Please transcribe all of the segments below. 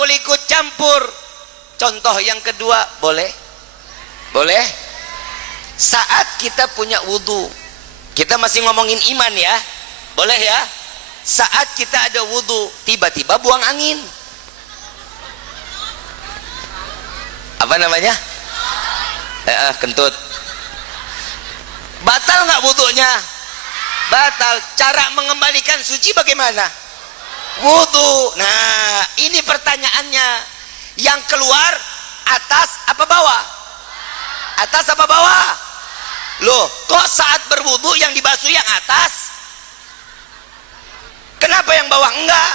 boleh ikut campur. Contoh yang kedua, boleh? Boleh? Saat kita punya wudhu, kita masih ngomongin iman ya, boleh ya? Saat kita ada wudhu, tiba-tiba buang angin, apa namanya? Kentut. Batal nggak wudhunya? Batal. Cara mengembalikan suci bagaimana? Wudhu. Nah, ini pertanyaannya. Yang keluar atas apa bawah? Atas apa bawah? Loh, kok saat berwudhu yang dibasuh yang atas? Kenapa yang bawah enggak?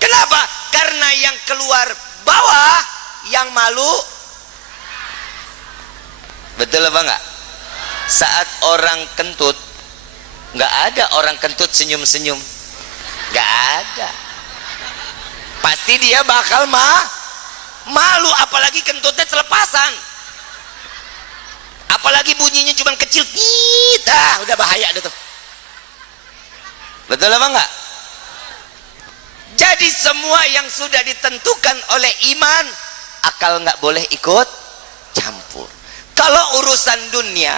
Kenapa? Karena yang keluar bawah yang malu. Betul apa enggak? Saat orang kentut, enggak ada orang kentut senyum-senyum. Enggak ada. Pasti dia bakal malu, apalagi kentutnya telepasan. Apalagi bunyinya cuma kecil, kita udah bahaya tuh. Betul apa enggak? Jadi semua yang sudah ditentukan oleh iman, akal nggak boleh ikut campur. Kalau urusan dunia,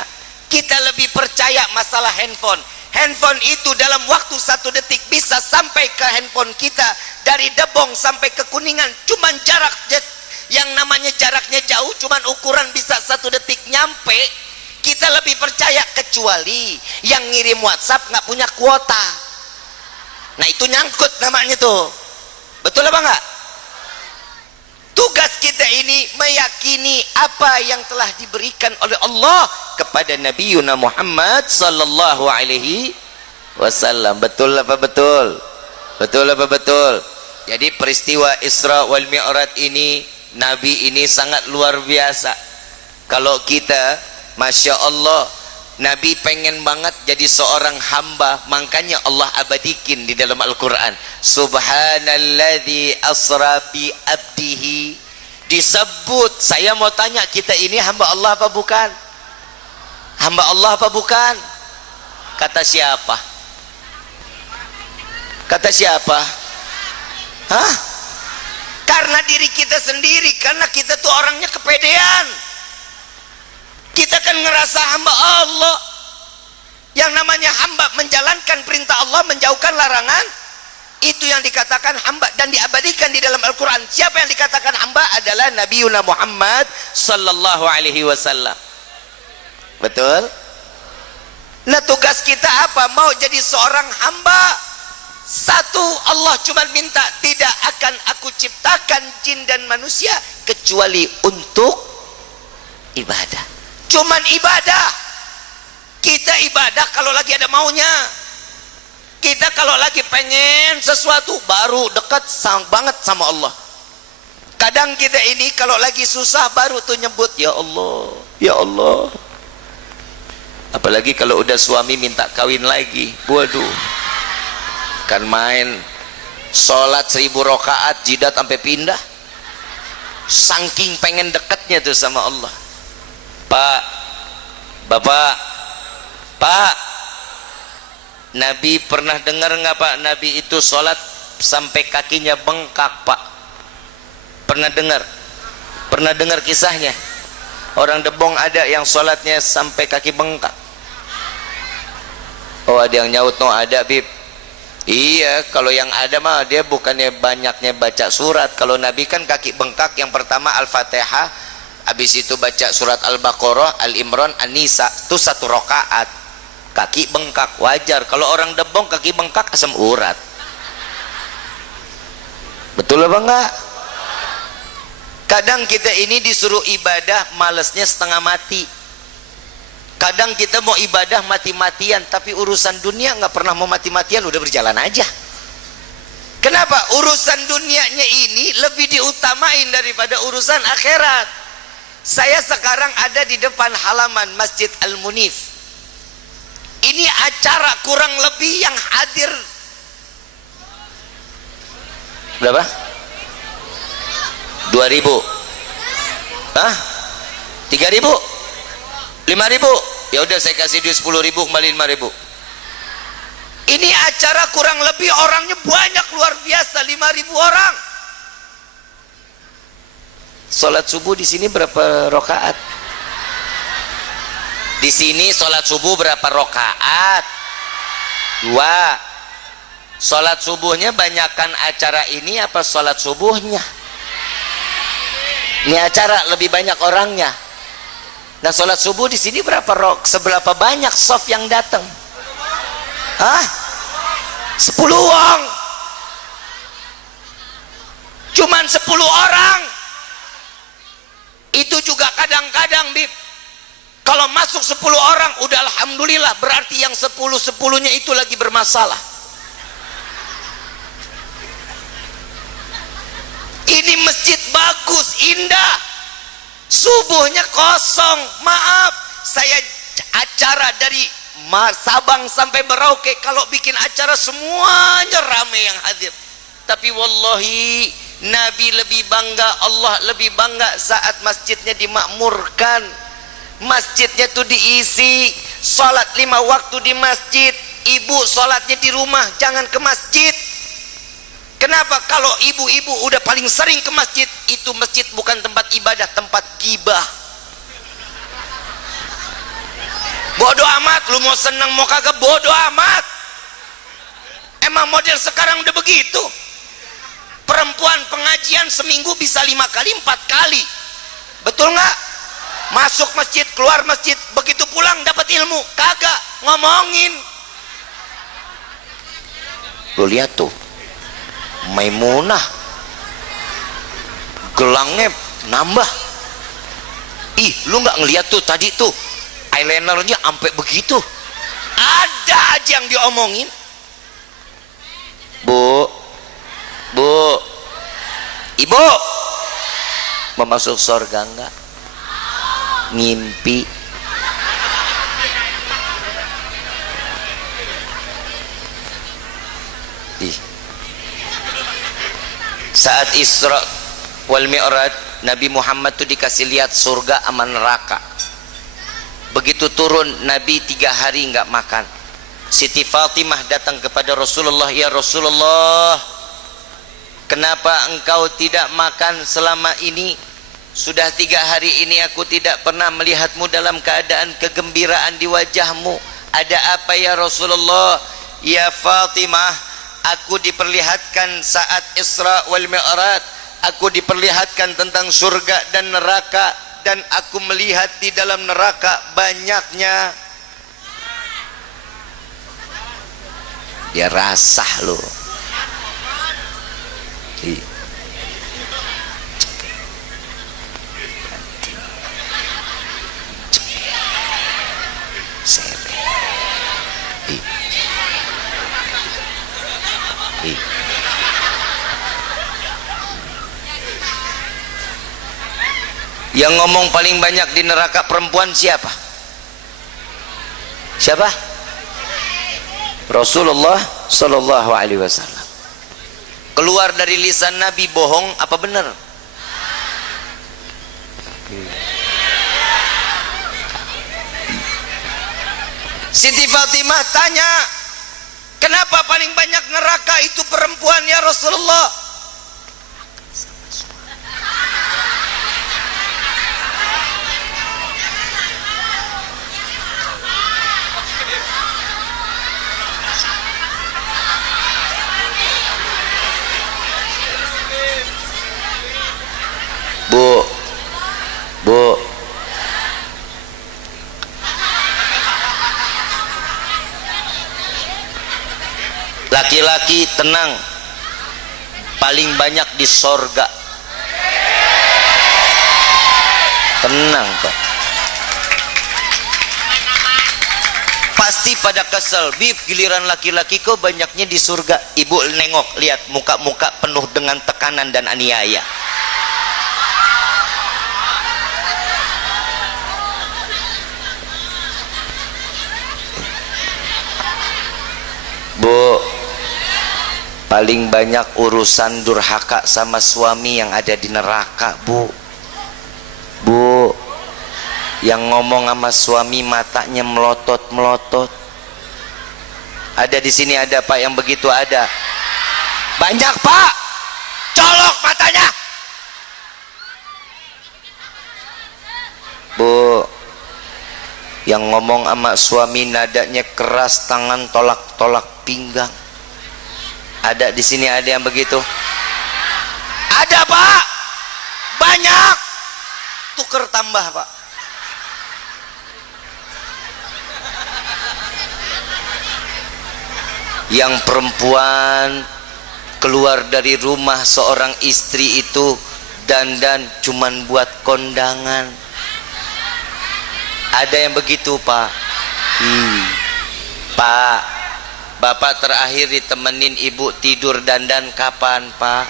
kita lebih percaya masalah handphone. Handphone itu dalam waktu 1 detik bisa sampai ke handphone kita, dari Debong sampai ke Kuningan, cuman jarak yang namanya jaraknya jauh, cuman ukuran bisa 1 detik nyampe. Kita lebih percaya, kecuali yang ngirim WhatsApp nggak punya kuota. Nah itu nyangkut namanya tuh. Betul apa enggak? Tugas kita ini meyakini apa yang telah diberikan oleh Allah kepada Nabi Yuna Muhammad sallallahu alaihi wasallam. Betul apa betul? Betul apa betul? Jadi peristiwa Isra wal Mi'raj ini, Nabi ini sangat luar biasa. Kalau kita, Masya Allah, Nabi pengen banget jadi seorang hamba, makanya Allah abadikin di dalam Al-Quran. Subhanalladzi asra bi abdihi. Disebut. Saya mau tanya, kita ini hamba Allah apa bukan? Hamba Allah apa bukan? Kata siapa? Kata siapa? Hah? Karena diri kita sendiri, karena kita tuh orangnya kepedean. Kita kan ngerasa hamba Allah. Yang namanya hamba menjalankan perintah Allah, menjauhkan larangan, itu yang dikatakan hamba dan diabadikan di dalam Al-Quran. Siapa yang dikatakan hamba? Adalah Nabi Yuna Muhammad sallallahu alaihi wasallam. Betul? Nah tugas kita apa? Mau jadi seorang hamba. Satu, Allah cuma minta, tidak akan aku ciptakan jin dan manusia kecuali untuk ibadah. Cuman ibadah. Kita ibadah kalau lagi ada maunya. Kita kalau lagi pengen sesuatu baru dekat banget sama Allah. Kadang kita ini kalau lagi susah baru tuh nyebut ya Allah, ya Allah. Apalagi kalau udah suami minta kawin lagi, waduh, kan main. Sholat 1000 rakaat jidat sampai pindah, saking pengen dekatnya tuh sama Allah. Pak, Bapak, Pak, Nabi pernah dengar nggak Pak? Nabi itu sholat sampai kakinya bengkak Pak. Pernah dengar? Pernah dengar kisahnya? Orang Debong ada yang sholatnya sampai kaki bengkak. Oh ada yang nyaut, no ada Bib. Iya, kalau yang ada mah dia bukannya banyaknya baca surat. Kalau Nabi kan kaki bengkak, yang pertama Al-Fatihah, habis itu baca surat Al-Baqarah, Al-Imran, An-Nisa, itu 1 rakaat. Kaki bengkak wajar. Kalau orang Debong kaki bengkak asam urat. Betul apa enggak? Kadang kita ini disuruh ibadah malesnya setengah mati. Kadang kita mau ibadah mati-matian, tapi urusan dunia nggak pernah mau mati-matian, udah berjalan aja. Kenapa? Urusan dunianya ini lebih diutamain daripada urusan akhirat. Saya sekarang ada di depan halaman Masjid Al-Munif. Ini acara kurang lebih yang hadir berapa? 2000? Hah? 3000? 5000? Ya udah saya kasih duit 10.000, kembali 5.000. Ini acara kurang lebih orangnya banyak luar biasa, 5.000 orang. Sholat subuh di sini berapa rakaat? Di sini sholat subuh berapa rakaat? 2. Sholat subuhnya banyakkan acara ini apa sholat subuhnya? Ini acara lebih banyak orangnya. Nah, sholat subuh di sini seberapa banyak soft yang datang? Hah? 10 orang. Cuman 10 orang. Itu juga kadang-kadang, Bib, kalau masuk 10 orang udah alhamdulillah, berarti yang 10-10-nya itu lagi bermasalah. Ini masjid bagus, indah, subuhnya kosong. Maaf, saya acara dari Sabang sampai Merauke, kalau bikin acara semuanya ramai yang hadir. Tapi wallahi Nabi lebih bangga, Allah lebih bangga saat masjidnya dimakmurkan. Masjidnya tuh diisi, sholat 5 waktu di masjid. Ibu sholatnya di rumah, jangan ke masjid. Kenapa? Kalau ibu-ibu udah paling sering ke masjid, itu masjid bukan tempat ibadah, tempat gibah. Bodoh amat, lu mau seneng mau kagak, bodoh amat. Emang model sekarang udah begitu. Perempuan pengajian seminggu bisa 5 kali 4 kali, betul nggak? Masuk masjid keluar masjid, begitu pulang dapat ilmu, kagak ngomongin. Lu lihat tuh Maimunah, gelangnya nambah. Ih, lu nggak ngeliat tuh tadi tuh eyelinernya sampai begitu. Ada aja yang diomongin. Bu, ibu mau masuk surga enggak? Ngimpi. Saat Isra wal Mi'raj, Nabi Muhammad tuh dikasih lihat surga sama neraka. Begitu turun, Nabi 3 hari nggak makan. Siti Fatimah datang kepada Rasulullah, ya Rasulullah, kenapa engkau tidak makan selama ini? Sudah 3 hari ini aku tidak pernah melihatmu dalam keadaan kegembiraan di wajahmu. Ada apa ya Rasulullah? Ya Fatimah, aku diperlihatkan saat Isra wal Mi'raj, aku diperlihatkan tentang surga dan neraka, dan aku melihat di dalam neraka banyaknya. Ya rasah lo. Yang ngomong paling banyak di neraka perempuan siapa? Siapa? Rasulullah Sallallahu Alaihi Wasallam. Keluar dari lisan Nabi bohong apa benar? Siti Fatimah tanya, kenapa paling banyak neraka itu perempuan ya Rasulullah? Bu, laki-laki tenang, paling banyak di sorga. Tenang kok. Pasti pada kesel, Bib, giliran laki-laki kok banyaknya di surga. Ibu nengok, lihat muka-muka penuh dengan tekanan dan aniaya. Bu, paling banyak urusan durhaka sama suami yang ada di neraka, Bu. Bu, yang ngomong sama suami matanya melotot-melotot. Ada di sini ada Pak yang begitu ada. Banyak Pak, colok matanya. Yang ngomong sama suami nadanya keras, tangan tolak-tolak pinggang. Ada di sini ada yang begitu? Ada Pak, banyak. Tuker tambah Pak. Yang perempuan keluar dari rumah seorang istri itu dandan cuman buat kondangan. Ada yang begitu Pak. Pak, Bapak terakhir ditemenin ibu tidur dandan kapan Pak?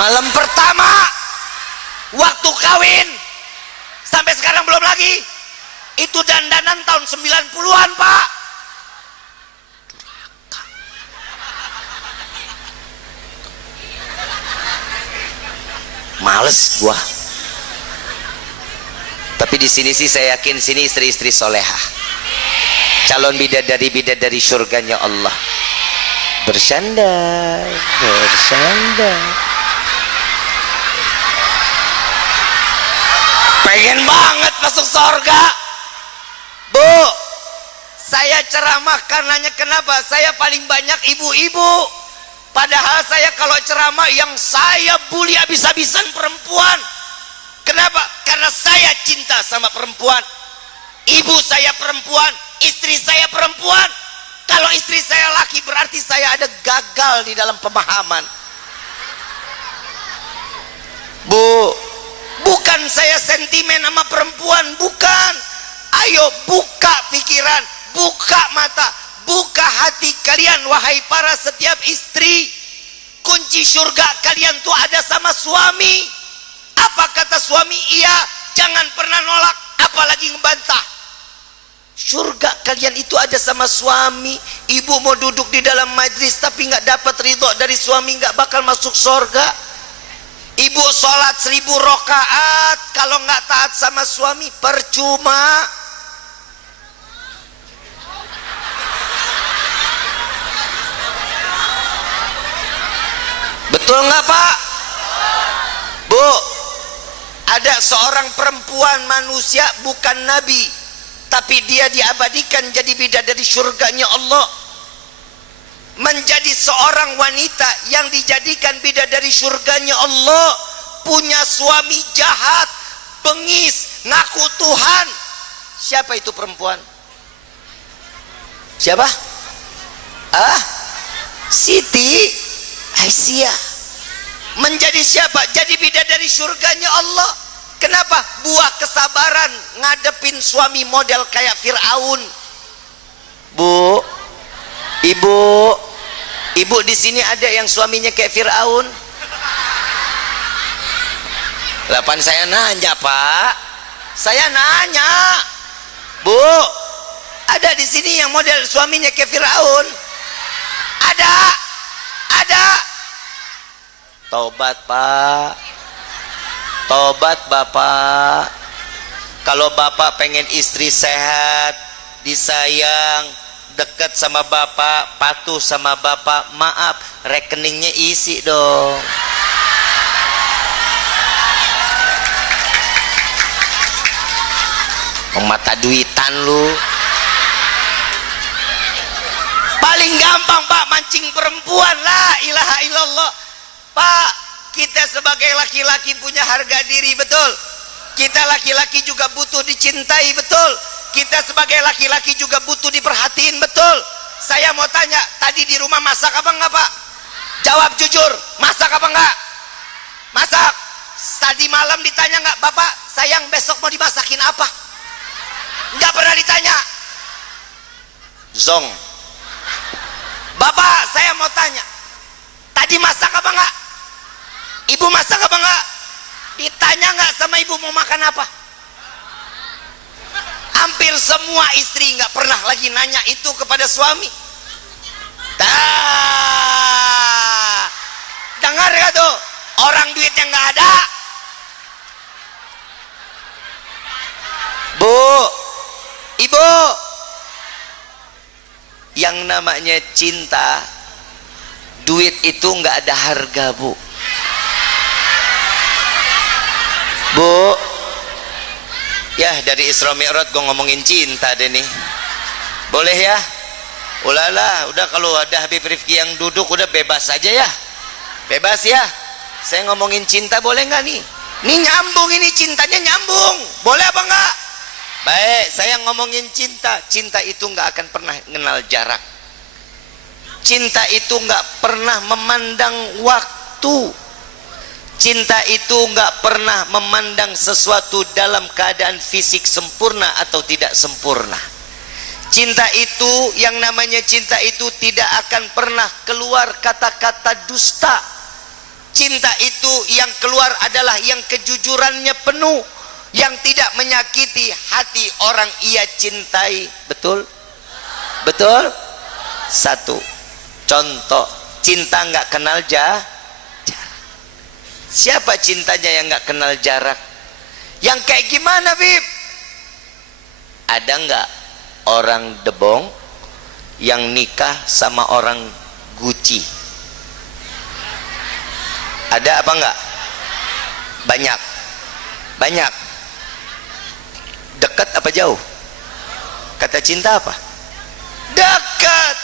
Malam pertama waktu kawin. Sampai sekarang belum lagi. Itu dandanan tahun 90-an Pak. Males gua. Tapi di sini sih saya yakin sini istri-istri solehah, calon bidadari surganya Allah. Bersandar, bersandar. Pengen banget masuk surga, Bu. Saya ceramah karenanya kenapa? Saya paling banyak ibu-ibu. Padahal saya kalau ceramah yang saya bully habis-habisan perempuan. Kenapa? Karena saya cinta sama perempuan. Ibu saya perempuan, istri saya perempuan. Kalau istri saya laki berarti saya ada gagal di dalam pemahaman. Bu, bukan saya sentimen sama perempuan, bukan. Ayo buka pikiran, buka mata, buka hati kalian wahai para setiap istri. Kunci surga kalian tuh ada sama suami. Apa kata suami? Iya, jangan pernah nolak, apalagi ngebantah. Surga kalian itu ada sama suami. Ibu mau duduk di dalam majlis tapi nggak dapat ridho dari suami, nggak bakal masuk surga. Ibu sholat 1000 rakaat kalau nggak taat sama suami percuma. Betul nggak Pak? Bu, ada seorang perempuan manusia bukan nabi, tapi dia diabadikan jadi bidadari surganya Allah. Menjadi seorang wanita yang dijadikan bidadari surganya Allah, punya suami jahat, bengis, ngaku Tuhan. Siapa itu perempuan? Siapa? Siti Aisyah. Menjadi siapa? Jadi bidadari surganya Allah. Kenapa? Buah kesabaran ngadepin suami model kayak Fir'aun. Bu, ibu di sini ada yang suaminya kayak Fir'aun? Lapan saya nanya Pak, saya nanya, Bu, ada di sini yang model suaminya kayak Fir'aun? Ada. Tobat Pak, tobat Bapak. Kalau Bapak pengen istri sehat, disayang, dekat sama Bapak, patuh sama Bapak, maaf, rekeningnya isi dong. Mata duitan lu. Paling gampang Pak mancing perempuan, la ilaha illallah. Pak, kita sebagai laki-laki punya harga diri, betul. Kita laki-laki juga butuh dicintai, betul. Kita sebagai laki-laki juga butuh diperhatiin, betul. Saya mau tanya, tadi di rumah masak apa enggak Pak? Jawab jujur, masak apa enggak? Masak. Tadi malam ditanya enggak, Bapak sayang besok mau dimasakin apa? Enggak pernah ditanya. Zong. Bapak saya mau tanya, tadi masak apa enggak? Ibu masak apa enggak? Ditanya enggak sama ibu mau makan apa? Hampir semua istri enggak pernah lagi nanya itu kepada suami. Dengar gak tuh? Orang duitnya enggak ada. Bu, ibu, yang namanya cinta, duit itu enggak ada harga, Bu. Bu, Ya dari Isra Mi'raj gue ngomongin cinta deh nih, boleh ya? Ulala, udah kalau ada Habib Rifki yang duduk udah bebas aja ya, bebas ya. Saya ngomongin cinta boleh nggak nih? Nih nyambung, ini cintanya nyambung, boleh apa enggak? Baik, saya ngomongin cinta. Cinta itu nggak akan pernah kenal jarak. Cinta itu nggak pernah memandang waktu. Cinta itu nggak pernah memandang sesuatu dalam keadaan fisik sempurna atau tidak sempurna. Cinta itu, yang namanya cinta itu tidak akan pernah keluar kata-kata dusta. Cinta itu yang keluar adalah yang kejujurannya penuh, yang tidak menyakiti hati orang ia cintai. Betul? Betul? Satu contoh, cinta nggak kenal jarak. Siapa cintanya yang nggak kenal jarak? Yang kayak gimana, Bib? Ada nggak orang Debong yang nikah sama orang Guci? Ada apa enggak? Banyak. Banyak. Dekat apa jauh? Kata cinta apa? Dekat.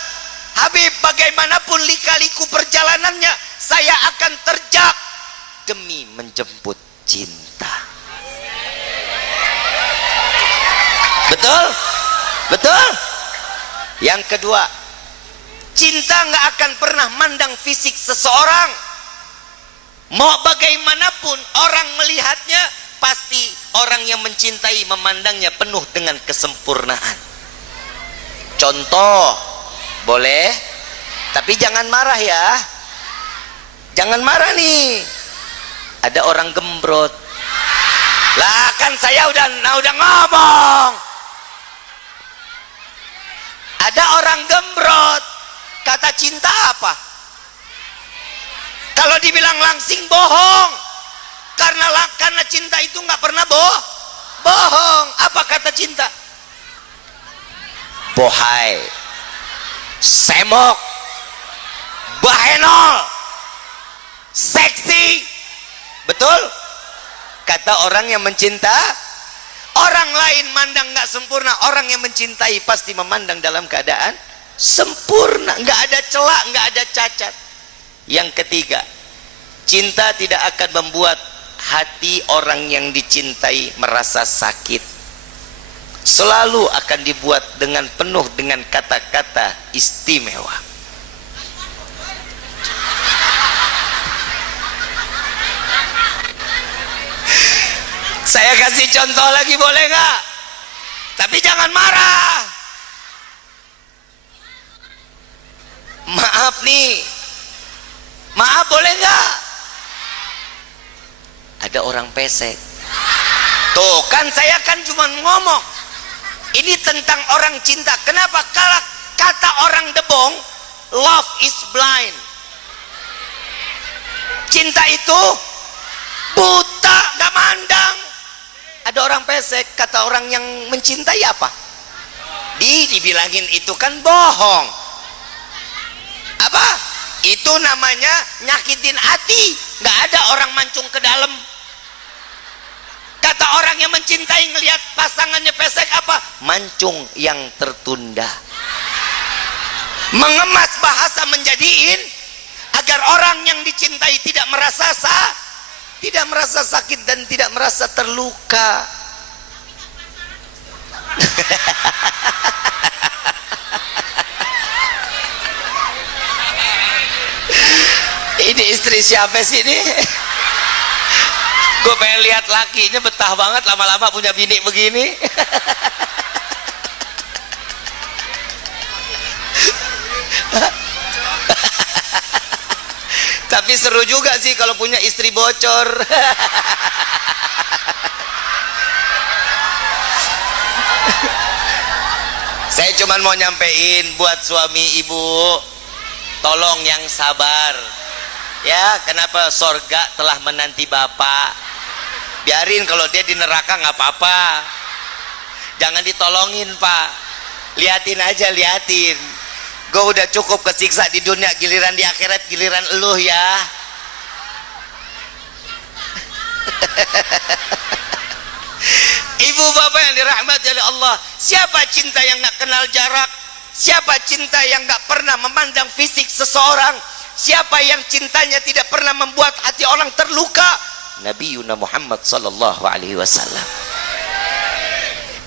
Habib, bagaimanapun lika-liku perjalanannya, saya akan terjak demi menjemput cinta. Betul? Betul? Yang kedua, cinta nggak akan pernah mandang fisik seseorang. Mau bagaimanapun orang melihatnya, pasti orang yang mencintai memandangnya penuh dengan kesempurnaan. Contoh, boleh? Tapi jangan marah ya. Jangan marah nih. Ada orang gembrot. Lah kan saya udah ngomong. Ada orang gembrot. Kata cinta apa? Kalau dibilang langsing bohong. Karena cinta itu nggak pernah bohong. Apa kata cinta? Bohai, semok, bahenol, seksi. Betul? Kata orang yang mencinta, orang lain mandang nggak sempurna, orang yang mencintai pasti memandang dalam keadaan sempurna, nggak ada celak, nggak ada cacat. Yang ketiga, cinta tidak akan membuat hati orang yang dicintai merasa sakit. Selalu akan dibuat dengan penuh dengan kata-kata istimewa. Saya kasih contoh lagi boleh nggak? Tapi jangan marah. Maaf nih. Maaf boleh nggak? Ada orang pesek. Tuh kan saya kan cuma ngomong. Ini tentang orang cinta. Kenapa? Kalau kata orang Debong, love is blind. Cinta itu buta, gak mandang. Ada orang pesek, kata orang yang mencintai apa? Dibilangin itu kan bohong. Apa? Itu namanya nyakitin hati. Gak ada orang mancung ke dalam. Kata orang yang mencintai ngelihat pasangannya pesek apa? Mancung yang tertunda. Mengemas bahasa menjadiin agar orang yang dicintai tidak merasa sakit dan tidak merasa terluka. Ini istri siapa sih ini? Gue pengen lihat lakinya, betah banget lama-lama punya bini begini. Tapi seru juga sih kalau punya istri bocor. Saya cuman mau nyampein buat suami ibu, tolong yang sabar ya. Kenapa? Sorga telah menanti bapak. Biarin kalau dia di neraka nggak apa-apa, jangan ditolongin pak. Liatin aja, liatin. Gue udah cukup kesiksa di dunia, giliran di akhirat giliran eluh ya. Ibu bapak yang dirahmati oleh Allah, siapa cinta yang gak kenal jarak? Siapa cinta yang gak pernah memandang fisik seseorang? Siapa yang cintanya tidak pernah membuat hati orang terluka? Nabi Yuna Muhammad sallallahu alaihi wasallam.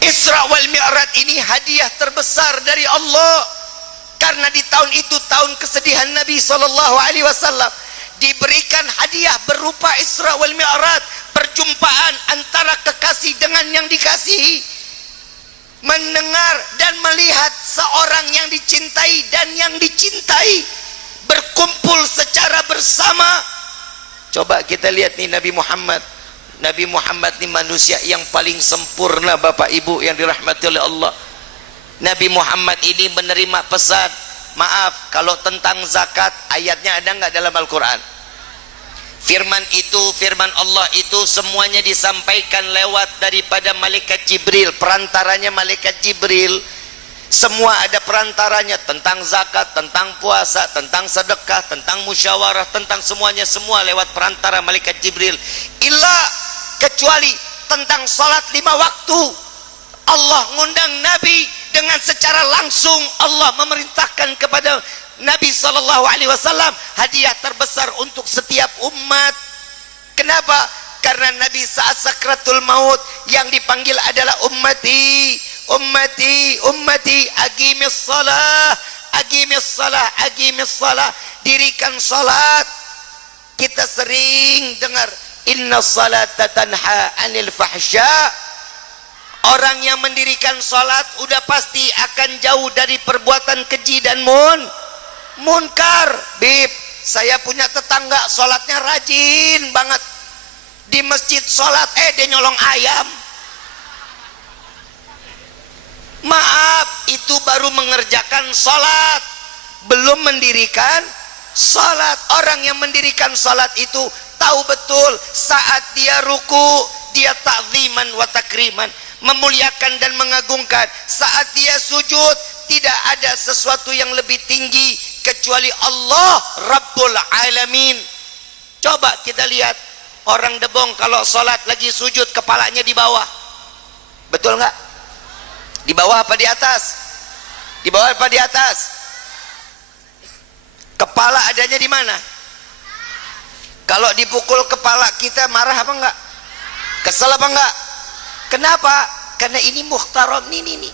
Isra wal Mi'raj ini hadiah terbesar dari Allah, karena di tahun itu tahun kesedihan Nabi sallallahu alaihi wasallam, diberikan hadiah berupa Isra wal Mi'raj, perjumpaan antara kekasih dengan yang dikasihi, mendengar dan melihat seorang yang dicintai dan yang dicintai berkumpul secara bersama. Coba kita lihat nih Nabi Muhammad. Nabi Muhammad ini manusia yang paling sempurna, Bapak Ibu yang dirahmati oleh Allah. Nabi Muhammad ini menerima pesan. Maaf, kalau tentang zakat ayatnya ada nggak dalam Al-Quran? Firman itu, firman Allah itu semuanya disampaikan lewat daripada malaikat Jibril, perantaranya malaikat Jibril. Semua ada perantaranya, tentang zakat, tentang puasa, tentang sedekah, tentang musyawarah, tentang semuanya, semua lewat perantara malaikat Jibril. Illa kecuali tentang salat 5 waktu, Allah ngundang Nabi dengan secara langsung. Allah memerintahkan kepada Nabi sallallahu alaihi wasallam hadiah terbesar untuk setiap umat. Kenapa? Karena Nabi saat sakratul maut yang dipanggil adalah ummati, ummati, ummati, aqimis salah, aqimis salah, aqimis salah, dirikan salat. Kita sering dengar inna salata tanha anil fahsya. Orang yang mendirikan salat udah pasti akan jauh dari perbuatan keji dan munkar. Bib, saya punya tetangga salatnya rajin banget, di masjid salat dia nyolong ayam. Maaf, itu baru mengerjakan salat, belum mendirikan salat. Orang yang mendirikan salat itu tahu betul saat dia ruku dia ta'ziman wa takriman, memuliakan dan mengagungkan. Saat dia sujud tidak ada sesuatu yang lebih tinggi kecuali Allah Rabbul Alamin. Coba kita lihat orang Debong kalau sholat lagi sujud kepalanya di bawah, betul nggak? Di bawah apa di atas? Di bawah apa di atas? Kepala adanya di mana? Kalau dipukul kepala kita marah apa enggak? Kesel apa enggak? Kenapa? Karena ini muhtaram ini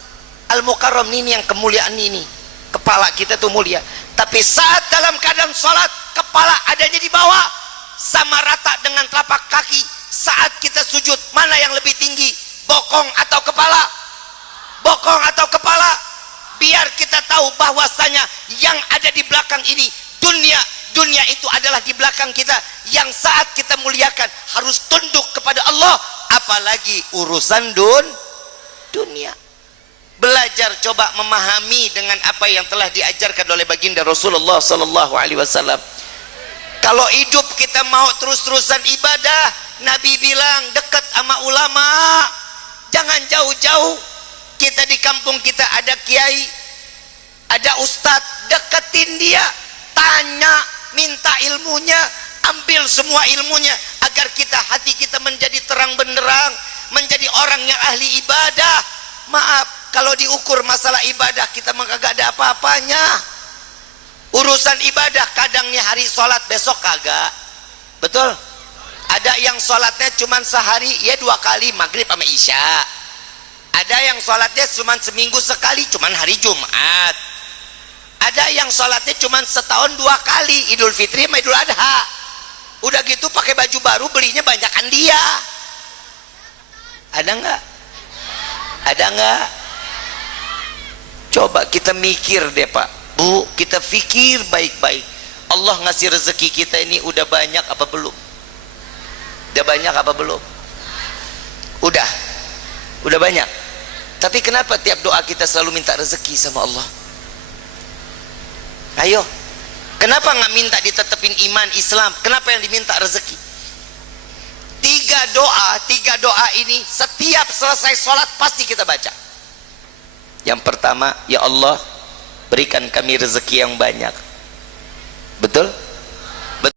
al-mukarram ini, yang kemuliaan ini. Kepala kita tuh mulia. Tapi saat dalam keadaan sholat kepala adanya di bawah sama rata dengan telapak kaki. Saat kita sujud mana yang lebih tinggi? Bokong atau kepala? Bokong atau kepala? Biar kita tahu bahwasanya yang ada di belakang ini dunia itu adalah di belakang kita, yang saat kita muliakan harus tunduk kepada Allah, apalagi urusan dunia. Belajar, coba memahami dengan apa yang telah diajarkan oleh baginda Rasulullah sallallahu alaihi wasallam. Kalau hidup kita mau terus-terusan ibadah, Nabi bilang dekat sama ulama, jangan jauh-jauh. Kita di kampung kita ada kiai, ada ustadz, deketin dia, tanya, minta ilmunya, ambil semua ilmunya, agar hati kita menjadi terang benderang, menjadi orang yang ahli ibadah. Maaf, kalau diukur masalah ibadah kita mah kagak ada apa-apanya. Urusan ibadah kadang nih hari sholat, besok kagak. Betul? Ada yang sholatnya cuma sehari, ya 2 kali, maghrib sama isya. Ada yang sholatnya cuma seminggu sekali, cuma hari Jumat. Ada yang sholatnya cuma setahun 2 kali, Idul Fitri sama Idul Adha. Udah gitu pakai baju baru, belinya banyakan dia. Ada nggak? Ada nggak? Coba kita mikir deh Pak, Bu, kita pikir baik-baik. Allah ngasih rezeki kita ini udah banyak apa belum? Udah banyak apa belum? Udah banyak. Tapi kenapa tiap doa kita selalu minta rezeki sama Allah? Ayo, kenapa nggak minta ditetepin iman Islam? Kenapa yang diminta rezeki? 3 doa ini setiap selesai sholat pasti kita baca. Yang pertama, ya Allah berikan kami rezeki yang banyak. Betul?